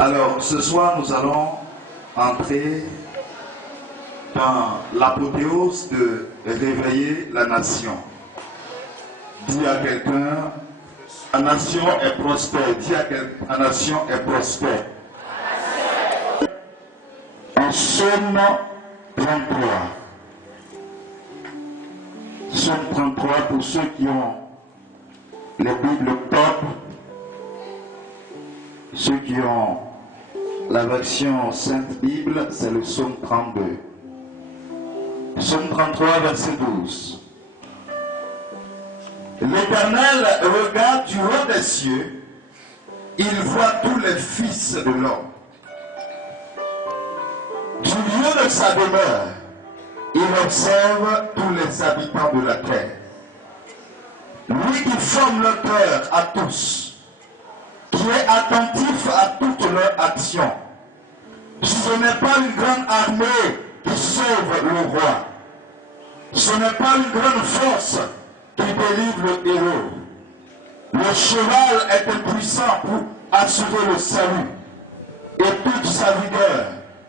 Alors, ce soir, nous allons entrer dans l'apothéose de réveiller la nation. Dis à quelqu'un, la nation est prospère. Dis à quelqu'un, la nation est prospère. En Psaume 33. Psaume 33, pour ceux qui ont les Bibles top, ceux qui ont la version Sainte Bible, c'est le Psaume 32. Psaume 33, verset 12. L'Éternel regarde du haut des cieux, il voit tous les fils de l'homme. Du lieu de sa demeure, il observe tous les habitants de la terre. Lui qui forme le cœur à tous, qui est attentif à toutes leurs actions. Ce n'est pas une grande armée qui sauve le roi. Ce n'est pas une grande force qui délivre le héros. Le cheval est impuissant pour assurer le salut, et toute sa vigueur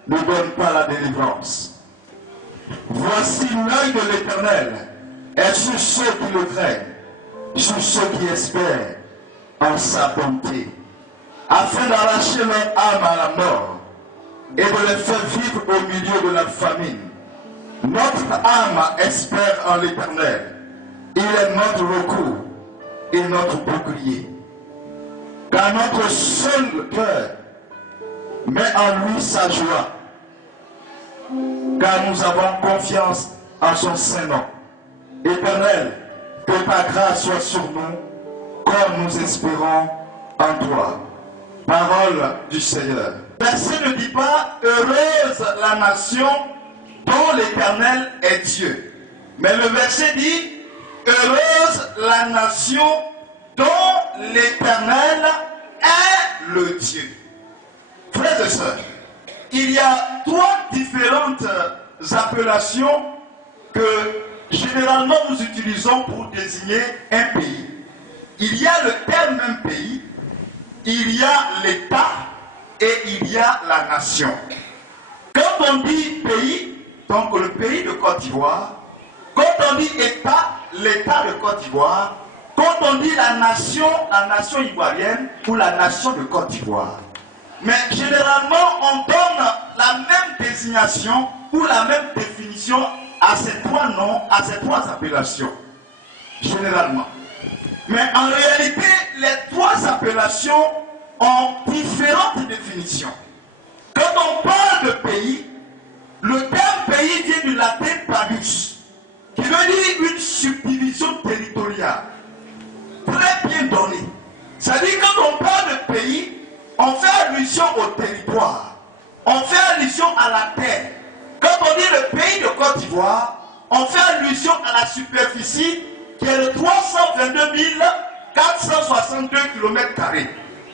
ne donne pas la délivrance. Voici l'œil de l'Éternel est sur ceux qui le craignent, sur ceux qui espèrent en sa bonté, afin d'arracher leur âme à la mort et de les faire vivre au milieu de la famine. Notre âme espère en l'Éternel. Il est notre recours et notre bouclier. Car notre seul cœur met en lui sa joie. Car nous avons confiance en son Saint-Nom. Éternel, que ta grâce soit sur nous, comme nous espérons en toi. Parole du Seigneur. Le verset ne dit pas « Heureuse la nation dont l'Éternel est Dieu ». Mais le verset dit « Heureuse la nation dont l'Éternel est le Dieu ». Frères et sœurs, il y a trois différentes appellations que généralement nous utilisons pour désigner un pays. Il y a le terme même pays, il y a l'État et il y a la nation. Quand on dit pays, donc le pays de Côte d'Ivoire, quand on dit État, l'État de Côte d'Ivoire, quand on dit la nation ivoirienne ou la nation de Côte d'Ivoire. Mais généralement, on donne la même désignation ou la même définition à ces trois noms, à ces trois appellations. Généralement. Mais en réalité, les trois appellations ont différentes définitions. Quand on parle de pays, le terme pays vient du latin planus, qui veut dire une subdivision territoriale, très bien donnée. C'est-à-dire quand on parle de pays, on fait allusion au territoire, on fait allusion à la terre. Quand on dit le pays de Côte d'Ivoire, on fait allusion à la superficie qui est de 322 462 km².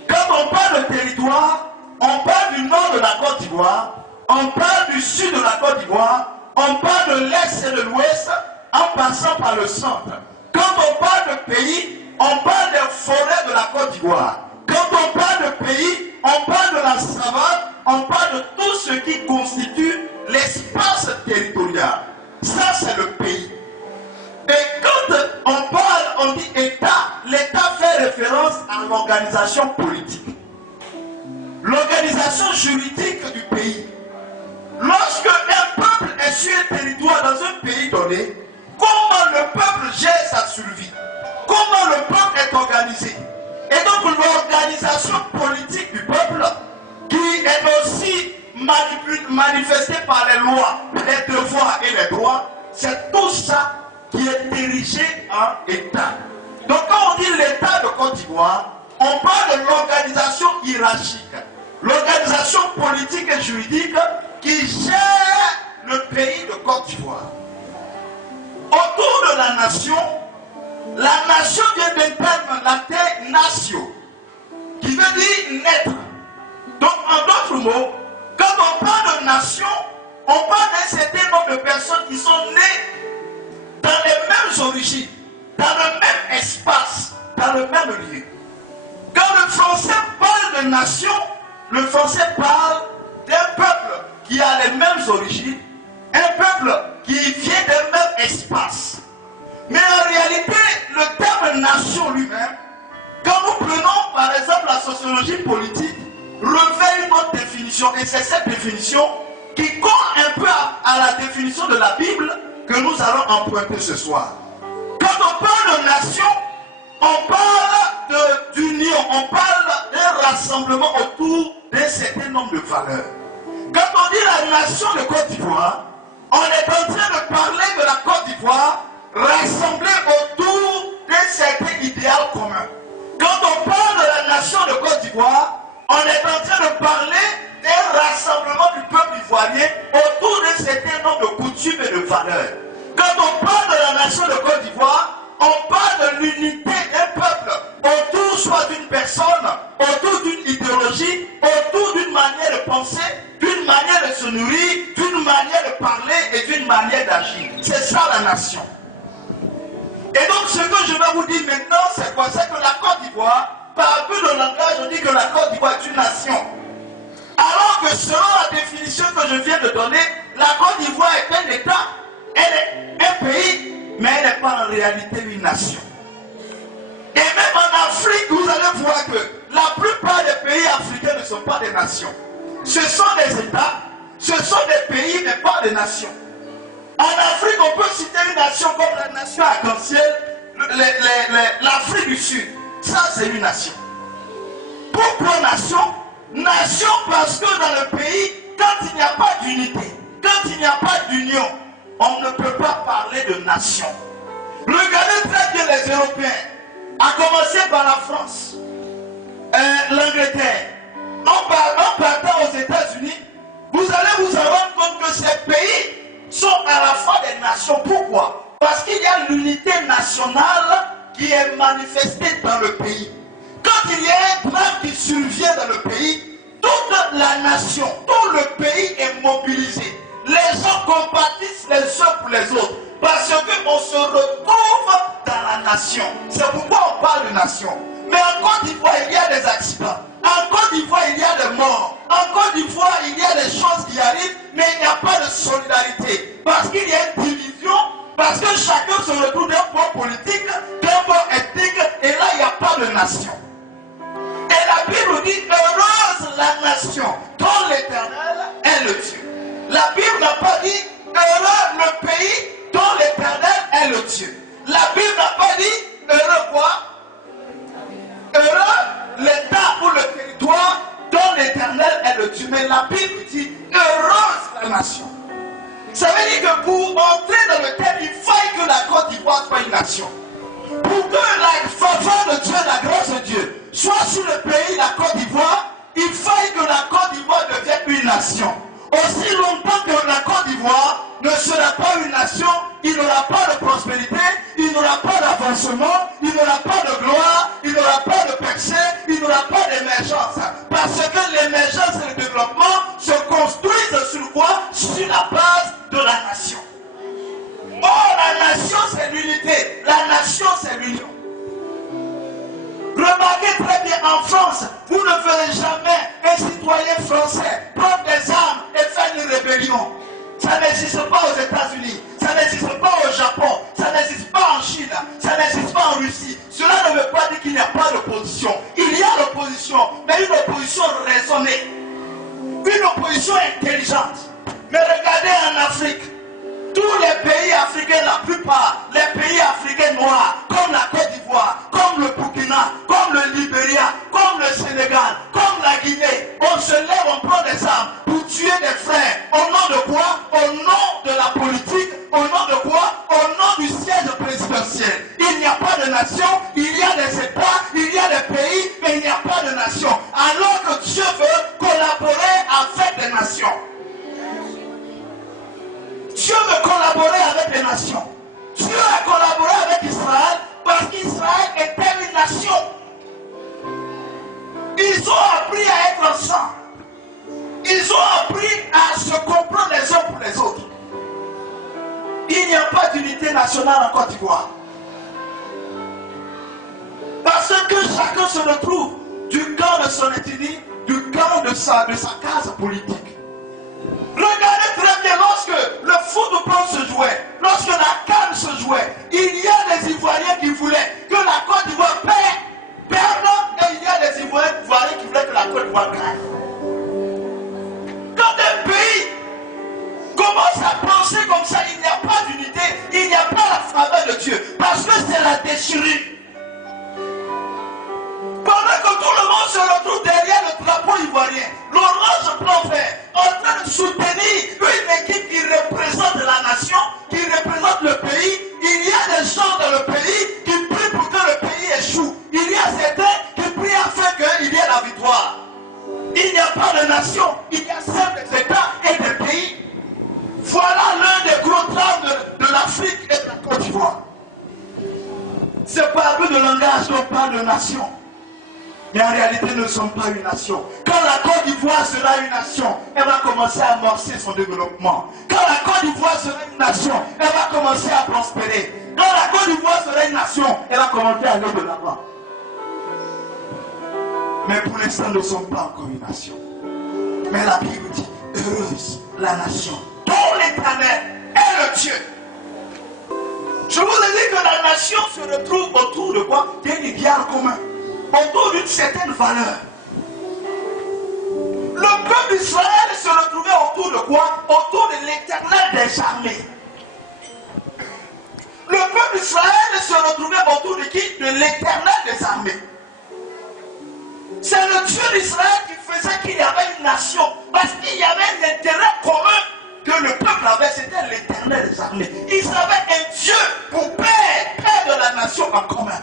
Quand on parle de territoire, on parle du nord de la Côte d'Ivoire, on parle du sud de la Côte d'Ivoire, on parle de l'est et de l'ouest en passant par le centre. Quand on parle de pays, on parle des forêts de la Côte d'Ivoire. Quand on parle de pays, on parle de la savane, on parle de tout ce qui constitue l'espace territorial. Ça, c'est le pays. Et quand on parle, on dit État, l'État fait référence à l'organisation politique. L'organisation juridique du pays. Lorsque un peuple est sur un territoire dans un pays donné, comment le peuple gère sa survie? Comment le peuple est organisé? Et donc l'organisation politique du peuple, qui est aussi manifestée par les lois, les devoirs et les droits, c'est tout ça qui est dirigé en État. Donc quand on dit l'État de Côte d'Ivoire, on parle de l'organisation hiérarchique, l'organisation politique et juridique qui gère le pays de Côte d'Ivoire. Autour de la nation vient d'un terme latin natio, qui veut dire naître. Donc en d'autres mots, quand on parle de nation, on parle d'un certain nombre de personnes qui sont nées dans les mêmes origines, dans le même espace, dans le même lieu. Quand le français parle de nation, le français parle d'un peuple qui a les mêmes origines, un peuple qui vient d'un même espace. Mais en réalité, le terme nation lui-même, quand nous prenons par exemple la sociologie politique, revêt une autre définition, et c'est cette définition qui colle un peu à la définition de la Bible que nous allons emprunter ce soir. Quand on parle de nation, on parle d'union, on parle d'un rassemblement autour d'un certain nombre de valeurs. Quand on dit la nation de Côte d'Ivoire, on est en train de parler de la Côte d'Ivoire rassemblée autour d'un certain idéal commun. Quand on parle de la nation de Côte d'Ivoire, on est en train de parler d'un rassemblement du peuple ivoirien autour d'un certain nombre de coutumes et de valeurs. Quand on parle de la nation de Côte d'Ivoire, on parle de l'unité d'un peuple autour soit d'une personne, autour d'une idéologie, autour d'une manière de penser, d'une manière de se nourrir, d'une manière de parler et d'une manière d'agir. C'est ça la nation. Et donc ce que je vais vous dire maintenant, c'est quoi? C'est que la Côte d'Ivoire, par un peu de langage, on dit que la Côte d'Ivoire est une nation. Alors que selon la définition que je viens de donner, la Côte d'Ivoire est un État, elle est un pays, mais elle n'est pas en réalité une nation. Et même en Afrique, vous allez voir que la plupart des pays africains ne sont pas des nations. Ce sont des États, ce sont des pays, mais pas des nations. En Afrique, on peut citer une nation comme la nation arc-en-ciel, l'Afrique du Sud. Ça, c'est une nation. Pourquoi nation? Nation parce que dans le pays, quand il n'y a pas d'unité, quand il n'y a pas d'union, on ne peut pas parler de nation. Regardez très bien les Européens, à commencer par la France, l'Angleterre. En partant aux États-Unis, vous allez vous rendre compte que ces pays sont à la fois des nations. Pourquoi? Parce qu'il y a l'unité nationale qui est manifestée dans le pays. Quand il y a un drame qui survient dans le pays, toute la nation, tout le pays est mobilisé. Les gens compatissent les uns pour les autres. Parce qu'on se retrouve dans la nation. C'est pourquoi on parle de nation. Mais en Côte d'Ivoire, il y a des accidents. En Côte d'Ivoire, il y a des morts. En Côte d'Ivoire, il y a des choses qui arrivent, mais il n'y a pas de solidarité. Parce qu'il y a une division, parce que chacun se retrouve d'un point politique, d'un point ethnique, et là, il n'y a pas de nation. Et la Bible dit, heureuse la nation dont l'Éternel est le Dieu. La Bible n'a pas dit, heureux le pays dont l'Éternel est le Dieu. La Bible n'a pas dit, heureux quoi? Heureux l'État ou le territoire dont l'Éternel est le Dieu. Mais la Bible dit, heureuse la nation. Ça veut dire que pour entrer dans le thème, il faille que la Côte d'Ivoire soit une nation. Pour que la faveur de Dieu, la grâce de Dieu, soit sur le pays, la Côte d'Ivoire, il faille que la Côte d'Ivoire devienne une nation. Aussi longtemps que la Côte d'Ivoire ne sera pas une nation, il n'aura pas de prospérité, il n'aura pas d'avancement, il n'aura pas de gloire, il n'aura pas de percée, il n'aura pas d'émergence. Parce que l'émergence et le développement se construisent sur quoi? Sur la base de la nation. Or, la nation, c'est l'unité. La nation, c'est l'union. Remarquez très bien, en France, vous ne verrez jamais un citoyen français prendre des armes et faire une rébellion. Ça n'existe pas aux États-Unis, ça n'existe pas au Japon, ça n'existe pas en Chine, ça n'existe pas en Russie. Cela ne veut pas dire qu'il n'y a pas d'opposition. Il y a l'opposition, mais une opposition raisonnée, une opposition intelligente. Mais regardez en Afrique, tous les pays africains, la plupart, les pays africains noirs, comme la Côte d'Ivoire, comme le Burkina, comme le Libéria, comme le Sénégal, comme la Guinée, on se lève, on prend des armes pour tuer des frères. Au nom de quoi? Au nom de la politique. Au nom de quoi? Au nom du siège présidentiel. Il n'y a pas de nation, il y a des États, il y a des pays, mais il n'y a pas de nation. Alors que Dieu veut collaborer avec des nations. Dieu veut collaborer avec les nations. Dieu a collaboré avec Israël parce qu'Israël était une nation. Ils ont appris à être ensemble. Ils ont appris à se comprendre les uns pour les autres. Il n'y a pas d'unité nationale en Côte d'Ivoire. Parce que chacun se retrouve du camp de son ethnie, du camp de sa case politique. Regardez très bien lorsque le football se jouait, lorsque la CAN se jouait, il y a des Ivoiriens qui voulaient que la Côte d'Ivoire perde, et il y a des Ivoiriens qui voulaient que la Côte d'Ivoire gagne. Quand un pays commence à penser comme ça, il n'y a pas d'unité, il n'y a pas la faveur de Dieu, parce que c'est la déchirure. Pendant que tout le monde se retrouve derrière le drapeau ivoirien, l'orange plan vert, en train de soutenir une équipe qui représente la nation, qui représente le pays, il y a des gens dans le pays qui prient pour que le pays échoue. Il y a certains qui prient afin qu'il y ait la victoire. Il n'y a pas de nation, il y a seul des États et des pays. Voilà l'un des gros drames de l'Afrique et de la Côte d'Ivoire. C'est par but de langage qu'on parle de nation. Mais en réalité, nous ne sommes pas une nation. Quand la Côte d'Ivoire sera une nation, elle va commencer à amorcer son développement. Quand la Côte d'Ivoire sera une nation, elle va commencer à prospérer. Quand la Côte d'Ivoire sera une nation, elle va commencer à aller de l'avant. Mais pour l'instant, nous ne sommes pas encore une nation. Mais la Bible dit, heureuse la nation dont l'Éternel est le Dieu. Je vous ai dit que la nation se retrouve autour de quoi? D'un idéal commun, autour d'une certaine valeur. Le peuple d'Israël se retrouvait autour de quoi? Autour de l'Éternel des armées. Le peuple d'Israël se retrouvait autour de qui? De l'Éternel des armées. C'est le Dieu d'Israël qui faisait qu'il y avait une nation, parce qu'il y avait un intérêt commun que le peuple avait, c'était l'Éternel des armées. Ils avaient un Dieu pour père de la nation en commun.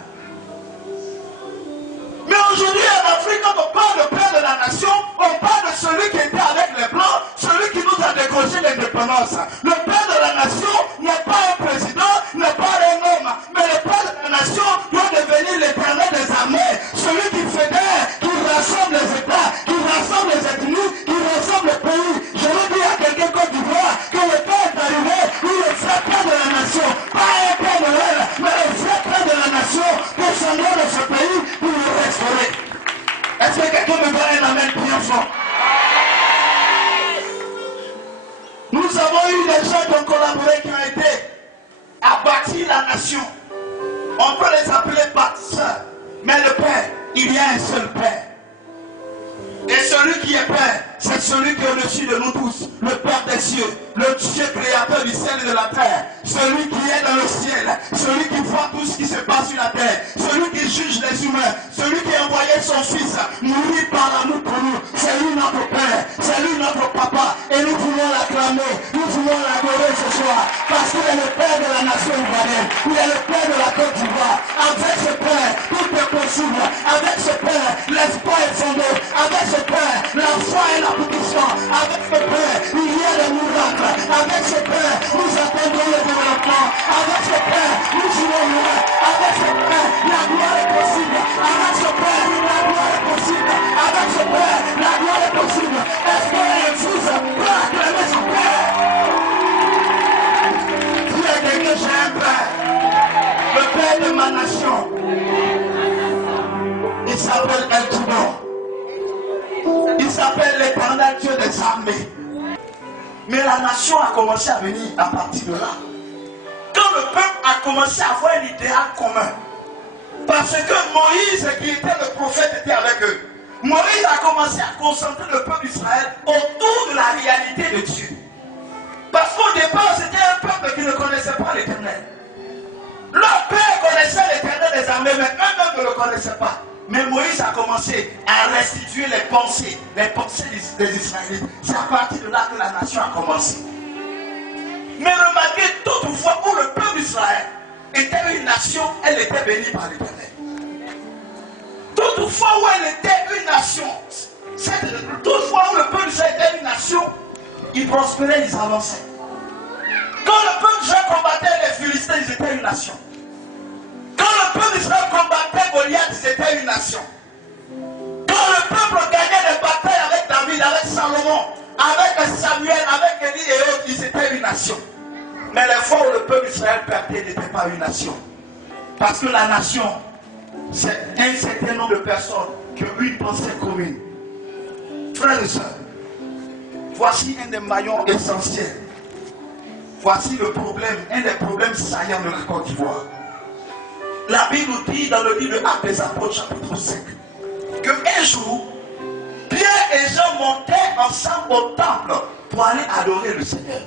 Mais aujourd'hui en Afrique, quand on parle de père de la nation, on parle de celui qui était avec les Blancs, celui qui nous a décroché l'indépendance. Le père de la nation n'est pas un président, n'est pas un homme, mais le père de la nation doit devenir l'Éternel des armées, celui qui fédère, qui rassemble les États, qui rassemble les ethnies, qui rassemble le pays. Je veux dire à quelqu'un Côte d'Ivoire que le père est arrivé, lui le vrai père de la nation, pas un père de Noël, mais le vrai père de la nation, pour s'en aller de ce pays, pour le restaurer. Est-ce que quelqu'un me donne un amen bien fort? Nous avons eu des gens qui ont collaboré, qui ont aidé à bâtir la nation. On peut les appeler bâtisseurs. Mais le Père, il y a un seul Père. Et celui qui est Père, c'est celui qui est au-dessus de nous tous, le Père des cieux, le Dieu créateur du ciel et de la terre, celui qui est dans le ciel, celui qui voit tout ce qui se passe sur la terre, celui qui juge les humains, celui qui a envoyé son Fils mourir par l'amour pour nous. C'est lui notre Père, c'est lui notre Papa, et nous voulons l'acclamer, nous voulons l'adorer ce soir, parce qu'il est le Père de la nation ivoirienne, il est le Père de la Côte d'Ivoire. Avec ce Père, tout est possible. Avec ce Père, l'espoir est fondé. Avec ce Père, la foi est l'aboutissement. Avec ce Père, il y a des miracles. Avec ce Père, nous attendons le développement. Avec ce Père, nous voulons loin. Avec ce Père, la gloire est possible. Avec ce Père, la gloire est possible. Avec ce Père, la gloire est possible. Est-ce que un fils peut acclamer son Père? Dis à quelqu'un, j'ai un Père. Le Père de ma nation. Il s'appelle El Touba. Il s'appelle l'Éternel Dieu des armées. Mais la nation a commencé à venir à partir de là. Quand le peuple a commencé à avoir un idéal commun. Parce que Moïse, qui était le prophète, était avec eux. Moïse a commencé à concentrer le peuple d'Israël autour de la réalité de Dieu. Parce qu'au départ, c'était un peuple qui ne connaissait pas l'Éternel. Leur père connaissait l'Éternel des armées, mais eux-mêmes ne le connaissaient pas. Mais Moïse a commencé à restituer les pensées des Israélites. C'est à partir de là que la nation a commencé. Mais remarquez, toutefois, où le peuple d'Israël était une nation, elle était bénie par l'Éternel. Toutefois, où elle était une nation, toutefois où le peuple d'Israël était une nation, ils prospéraient, ils avançaient. Quand le peuple d'Israël combattait les Philistins, ils étaient une nation. Quand le peuple d'Israël combattait Goliath, ils étaient une nation. Quand le peuple gagnait des batailles avec David, avec Salomon, avec Samuel, avec Élie et autres, ils étaient une nation. Mais les fois où le peuple d'Israël perdait, n'était pas une nation. Parce que la nation, c'est un certain nombre de personnes qui ont une pensée commune. Frères et sœurs, voici un des maillons essentiels. Voici le problème, un des problèmes saillants de la Côte d'Ivoire. La Bible dit dans le livre de Actes des Apôtres, chapitre 5, qu'un jour, Pierre et Jean montaient ensemble au temple pour aller adorer le Seigneur.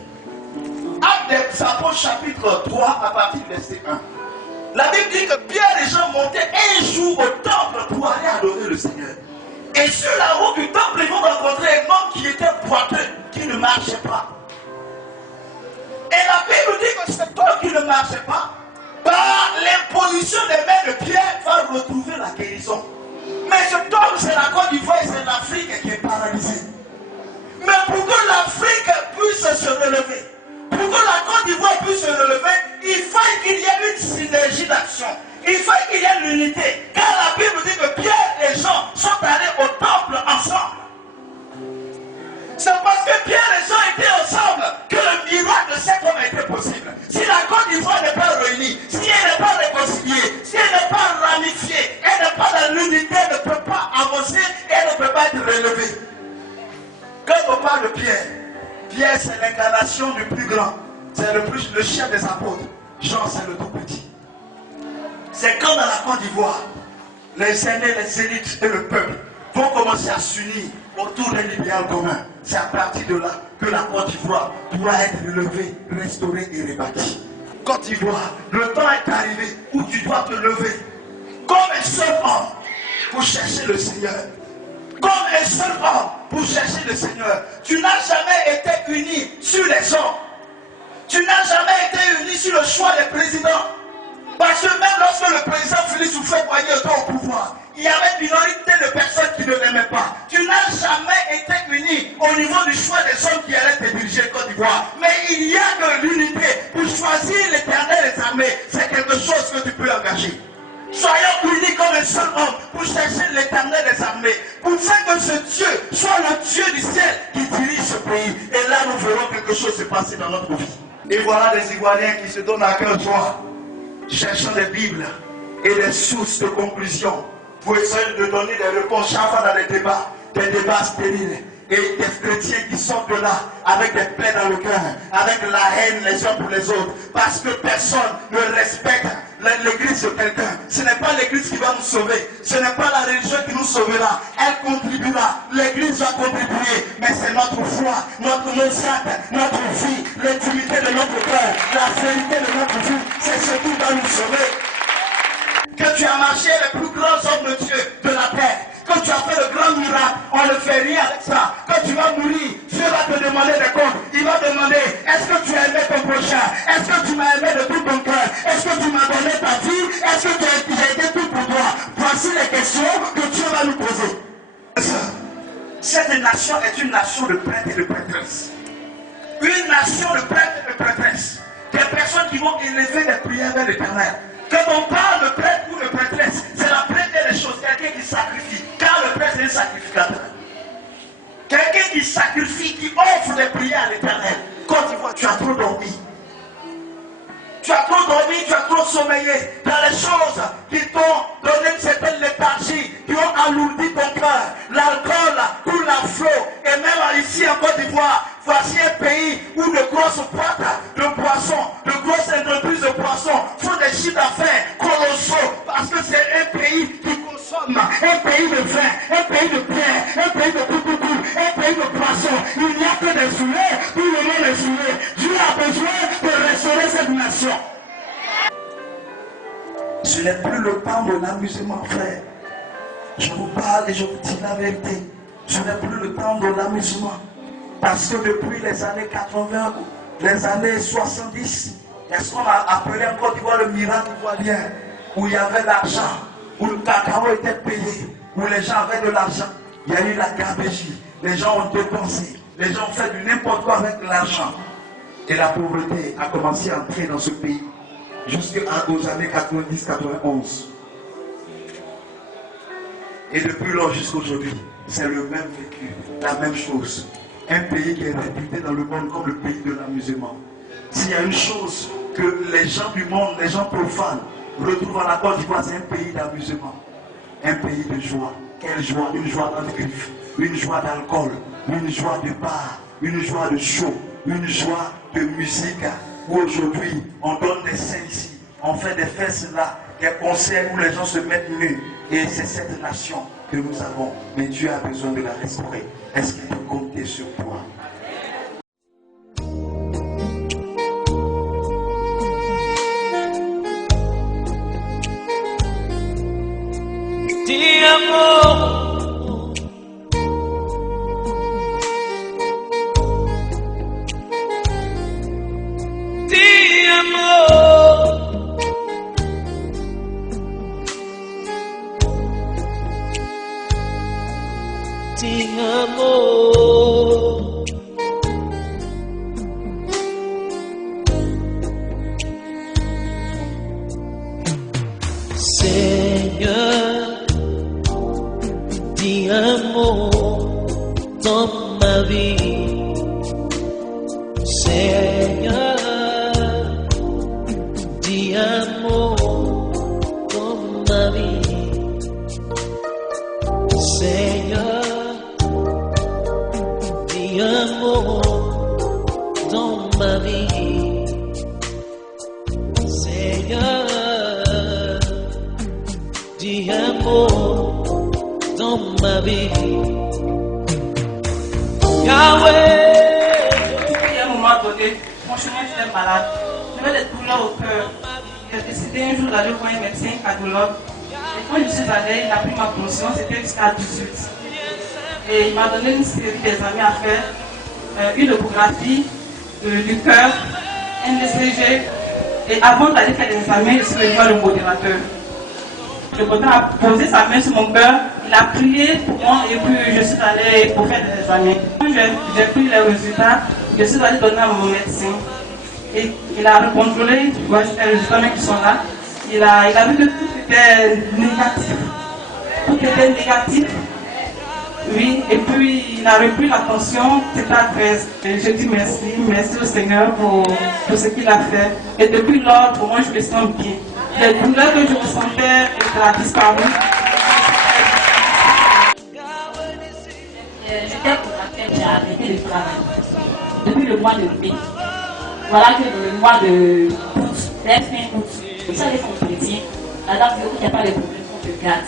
Actes des Apôtres, chapitre 3, à partir du verset 1. La Bible dit que Pierre et Jean montaient un jour au temple pour aller adorer le Seigneur. Et sur la route du temple, ils vont rencontrer un homme qui était boiteux, qui ne marchait pas. Et la Bible dit que cet homme qui ne marchait pas, par l'imposition des mains de Pierre, va retrouver la guérison. Mais cet homme, c'est la Côte d'Ivoire et c'est l'Afrique qui est paralysée. Mais pour que l'Afrique puisse se relever, pour que la Côte d'Ivoire puisse se relever, il faut qu'il y ait une synergie d'action. Il faut qu'il y ait l'unité. Car la Bible dit que Pierre et Jean sont allés au temple ensemble. C'est parce que Pierre et Jean étaient ensemble que le miracle de cet homme était possible. Si la Côte d'Ivoire n'est pas réunie, si elle n'est pas réconciliée, si elle n'est pas ramifiée, elle n'est pas dans l'unité, elle ne peut pas avancer, elle ne peut pas être relevée. Quand on parle de Pierre, Pierre c'est l'incarnation du plus grand, c'est le chef des apôtres. Jean c'est le tout petit. C'est quand dans la Côte d'Ivoire, les aînés, les élites et le peuple vont commencer à s'unir autour d'un idéal commun. C'est à partir de là que la Côte d'Ivoire pourra être relevée, restaurée et rebâtie. Côte d'Ivoire, le temps est arrivé où tu dois te lever comme un seul homme pour chercher le Seigneur. Comme un seul homme pour chercher le Seigneur. Tu n'as jamais été uni sur les hommes. Tu n'as jamais été uni sur le choix des présidents. Parce que même lorsque le président Félix Houphouët-Boigny était au pouvoir, il y avait une minorité de personnes qui ne l'aimaient pas. Tu n'as jamais été uni au niveau du choix des hommes qui allaient te diriger Côte d'Ivoire. Mais il y a de l'unité pour choisir l'Éternel des armées. C'est quelque chose que tu peux engager. Soyons unis comme un seul homme pour chercher l'Éternel des armées. Pour faire que ce Dieu soit le Dieu du ciel qui dirige ce pays. Et là, nous verrons quelque chose se passer dans notre vie. Et voilà des Ivoiriens qui se donnent à cœur joie, cherchant des Bibles et des sources de conclusion pour essayer de donner des réponses chaque fois dans des débats stériles. Et des chrétiens qui sortent de là avec des plaies dans le cœur, avec la haine les uns pour les autres, parce que personne ne respecte l'église de quelqu'un. Ce n'est pas l'église qui va nous sauver, ce n'est pas la religion qui nous sauvera, elle contribuera, l'église va contribuer, mais c'est notre foi, nos actes, notre vie, l'intimité de notre cœur, la vérité de notre vie, c'est ce qui va nous sauver. Que tu as marché les plus grands hommes de Dieu de la terre, que tu as fait le grand miracle, on ne fait rien avec ça. Quand tu vas mourir, Dieu va te demander des comptes. Il va demander, est-ce que tu as aimé ton prochain? Est-ce que tu m'as aimé de tout ton cœur? Est-ce que tu m'as donné ta vie? Est-ce que j'ai été tout pour toi? Voici les questions que Dieu va nous poser. Cette nation est une nation de prêtres et de prêtresses. Une nation de prêtres et de prêtresses. Des personnes qui vont élever des prières vers l'Éternel. Quand on parle de prêtre ou de prêtresse, c'est la première des choses, quelqu'un qui sacrifie. Car le prêtre est un sacrificateur. Quelqu'un qui sacrifie, qui offre des prières à l'Éternel. Quand tu vois, tu as trop dormi. Tu as trop dormi, tu as trop sommeillé dans les choses qui t'ont donné une certaine léthargie, qui ont alourdi ton cœur. L'alcool coule à flot. Et même ici en Côte d'Ivoire, voici un pays où de grosses boîtes de poissons, de grosses entreprises de poissons font des chiffres d'affaires colossaux. Parce que c'est un pays qui consomme, un pays de vin, un pays de pierre, un pays de coucou, un pays de poissons. Il n'y a que des soulets, tout le monde est soulé. Dieu a besoin de restaurer cette nation. Ce n'est plus le temps de l'amusement, frère. Je vous parle et je vous dis la vérité. Ce n'est plus le temps de l'amusement. Parce que depuis les années 80, les années 70, il y a ce qu'on a appelé en Côte d'Ivoire le miracle ivoirien, où il y avait l'argent, où le cacao était payé, où les gens avaient de l'argent. Il y a eu la gabégie. Les gens ont dépensé. Les gens ont fait du n'importe quoi avec l'argent. Et la pauvreté a commencé à entrer dans ce pays jusqu'aux années 90-91. Et depuis lors jusqu'à aujourd'hui, c'est le même vécu, la même chose. Un pays qui est réputé dans le monde comme le pays de l'amusement. S'il y a une chose que les gens du monde, les gens profanes, retrouvent à la Côte d'Ivoire, c'est un pays d'amusement. Un pays de joie. Quelle joie? Une joie dans le griffe. une joie d'alcool, une joie de bar, une joie de show, une joie de musique. Où aujourd'hui, on donne des scènes ici, on fait des fesses là, des concerts où les gens se mettent nus. Et c'est cette nation que nous avons. Mais Dieu a besoin de la restaurer. Est-ce qu'il peut compter sur toi? Ti amo. Ti amo. Ti amo. Seigneur, ti amo dans ma vie. Seigneur, ti amo dans ma vie. Seigneur, ti amo dans ma vie. Seigneur, ti amo dans ma vie. Yahweh. À un moment donné, franchement, j'étais malade. J'avais des douleurs au cœur. J'ai décidé un jour d'aller voir un médecin cardiologue. Et quand je suis allée, il a pris ma tension, c'était jusqu'à 18. Et il m'a donné une série d'examens à faire. Une échographie du cœur, un ECG. Et avant d'aller faire les examens, je suis venue voir le modérateur. Le modérateur a posé sa main sur mon cœur, il a prié pour moi et puis je suis allée pour faire des examens. Quand j'ai pris les résultats, je suis allée donner à mon médecin. Et il a recontrôlé, voici les résultats qui sont là. Il a vu que tout était négatif. Tout était négatif. Oui, et puis il a repris la tension, c'était à 13. Et je dis merci au Seigneur pour ce qu'il a fait. Et depuis lors, pour moi, je me sens bien. Les douleurs que je ressentais étaient disparues. J'étais pour laquelle j'ai arrêté le travail depuis le mois de mai. Voilà que dans le mois de août, vers fin août, je suis allée contre chrétien. La dame dit qu'il n'y a pas de problème qu'on te garde.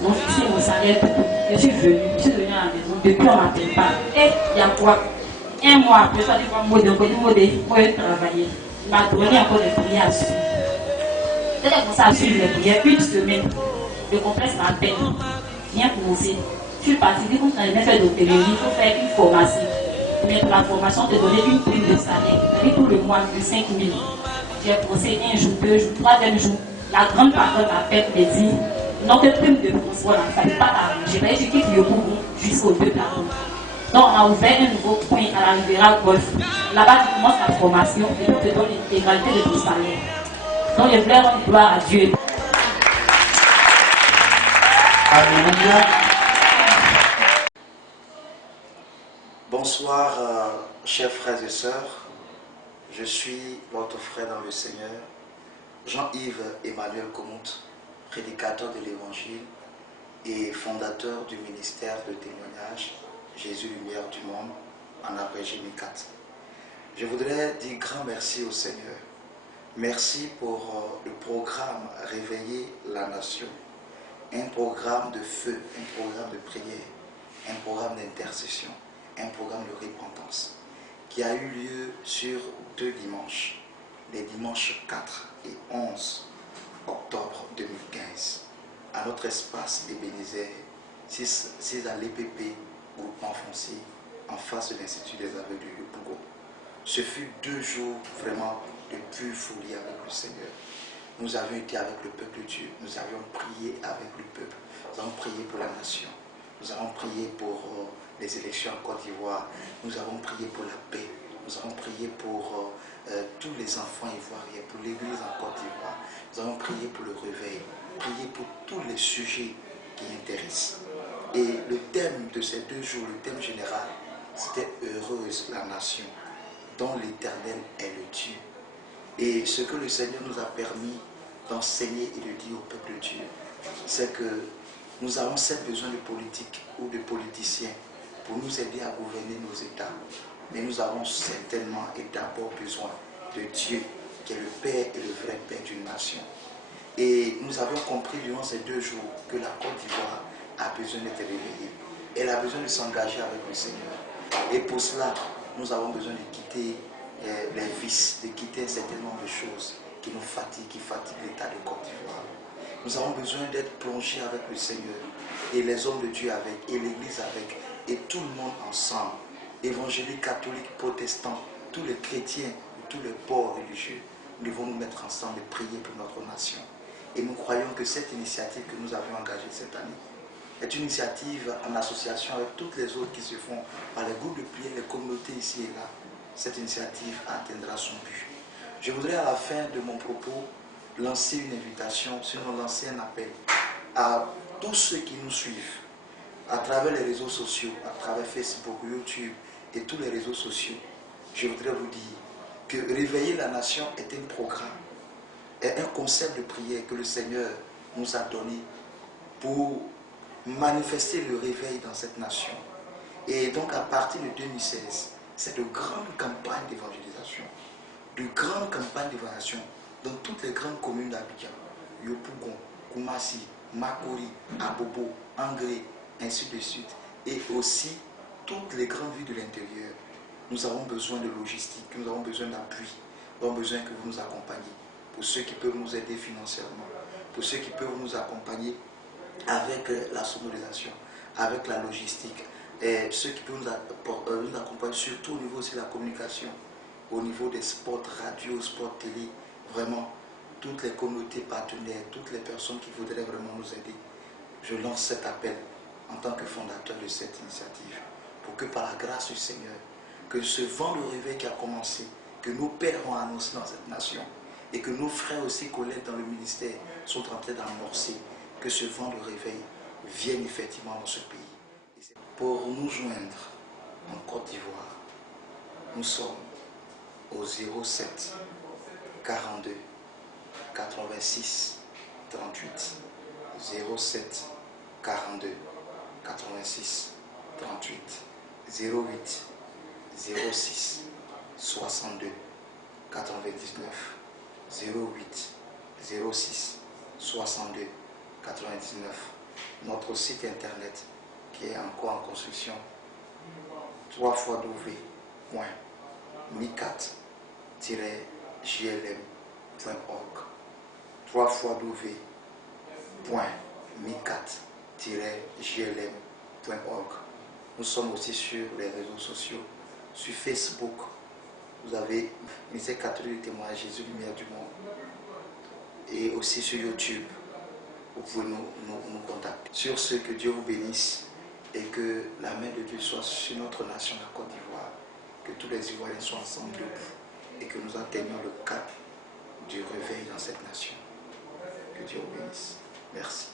Donc je suis mon salaire tout. Je suis venue à la maison. Depuis on ne m'appelle pas. Et il y a quoi? Un mois après, je suis allée voir Modé, moi je travailler. Il m'a donné encore des prières à suivre. J'ai commencé à suivre les prières une semaine. Le complexe m'appelle. Viens commencer. Je suis partie, dit qu'on allait faire d'hôtellerie, il faut faire une formation. Mais pour la formation, te donner une prime de salaire. Et tout le mois de 5 000. J'ai posé un jour, 2 jours, 3e jour. La grande patronne m'appelle et me dit notre prime de transport, ça ne peut pas t'arranger. Je quitte le Bourbon jusqu'au 2 plateaux. Donc on a ouvert un nouveau point à la Riviera Golf. Là-bas, tu commences la formation et on te donne l'intégralité de ton salaire. Donc je voulais rendre gloire à Dieu. Alléluia. Bonsoir, chers frères et sœurs. Je suis votre frère dans le Seigneur, Jean-Yves Emmanuel Comut, prédicateur de l'Évangile et fondateur du ministère de témoignage Jésus Lumière du Monde, en abrégé MICAT. Je voudrais dire grand merci au Seigneur. Merci pour le programme Réveiller la Nation, un programme de feu, un programme de prière, un programme d'intercession, un programme de repentance qui a eu lieu sur 2 dimanches, les dimanches 4 et 11 octobre 2015, à notre espace Ebenezer, 6 à l'EPP, groupement foncier, en face de l'Institut des aveugles de Bougon. Ce fut 2 jours vraiment de pure folie avec le Seigneur. Nous avions été avec le peuple de Dieu, nous avions prié avec le peuple, nous avons prié pour la nation, nous avons prié pour les élections en Côte d'Ivoire, nous avons prié pour la paix, nous avons prié pour tous les enfants ivoiriens, pour l'église en Côte d'Ivoire, nous avons prié pour le réveil, prié pour tous les sujets qui intéressent. Et le thème de ces 2 jours, le thème général, c'était heureuse la nation dont l'Éternel est le Dieu. Et ce que le Seigneur nous a permis d'enseigner et de dire au peuple de Dieu, c'est que Nous avons certes besoin de politiques ou de politiciens pour nous aider à gouverner nos États. Mais nous avons certainement et d'abord besoin de Dieu, qui est le Père et le vrai Père d'une nation. Et nous avons compris durant ces 2 jours que la Côte d'Ivoire a besoin d'être réveillée. Elle a besoin de s'engager avec le Seigneur. Et pour cela, nous avons besoin de quitter les vices, de quitter un certain nombre de choses qui nous fatiguent, qui fatiguent l'État de Côte d'Ivoire. Nous avons besoin d'être plongés avec le Seigneur et les hommes de Dieu avec, et l'Église avec, et tout le monde ensemble, évangéliques, catholiques, protestants, tous les chrétiens, tous les bords religieux. Nous devons nous mettre ensemble et prier pour notre nation. Et nous croyons que cette initiative que nous avons engagée cette année est une initiative en association avec toutes les autres qui se font par les groupes de prière, les communautés ici et là. Cette initiative atteindra son but. Je voudrais à la fin de mon propos lancer une invitation, sinon lancer un appel à tous ceux qui nous suivent à travers les réseaux sociaux, à travers Facebook, YouTube et tous les réseaux sociaux. Je voudrais vous dire que réveiller la nation est un programme, est un concept de prière que le Seigneur nous a donné pour manifester le réveil dans cette nation. Et donc à partir de 2016, c'est de grandes campagnes d'évangélisation, dans toutes les grandes communes d'Abidjan, Yopougon, Koumassi, Makori, Abobo, Angré, ainsi de suite, et aussi toutes les grandes villes de l'intérieur. Nous avons besoin de logistique, nous avons besoin d'appui, nous avons besoin que vous nous accompagniez. Pour ceux qui peuvent nous aider financièrement, pour ceux qui peuvent nous accompagner avec la sonorisation, avec la logistique, et ceux qui peuvent nous accompagner surtout au niveau aussi de la communication, au niveau des spots radio, spots télé, vraiment toutes les communautés partenaires, toutes les personnes qui voudraient vraiment nous aider. Je lance cet appel en tant que fondateur de cette initiative pour que par la grâce du Seigneur, que ce vent de réveil qui a commencé, que nos pères ont annoncé dans cette nation et que nos frères aussi collègues dans le ministère sont en train d'amorcer, que ce vent de réveil vienne effectivement dans ce pays. Pour nous joindre en Côte d'Ivoire, nous sommes au 07 42 86 38 07 42 86 38 08 06 62 99 08 06 62 99. Notre site internet qui est encore en construction, www.micat-jlm.org www.micat-jlm.org. Nous sommes aussi sur les réseaux sociaux. Sur Facebook, vous avez Ministère catholique du témoignage Jésus, lumière du monde. Et aussi sur YouTube, vous pouvez nous contacter. Sur ce, que Dieu vous bénisse et que la main de Dieu soit sur notre nation, la Côte d'Ivoire. Que tous les Ivoiriens soient ensemble debout et que nous atteignions le cap du réveil dans cette nation. Que Dieu vous bénisse. Merci.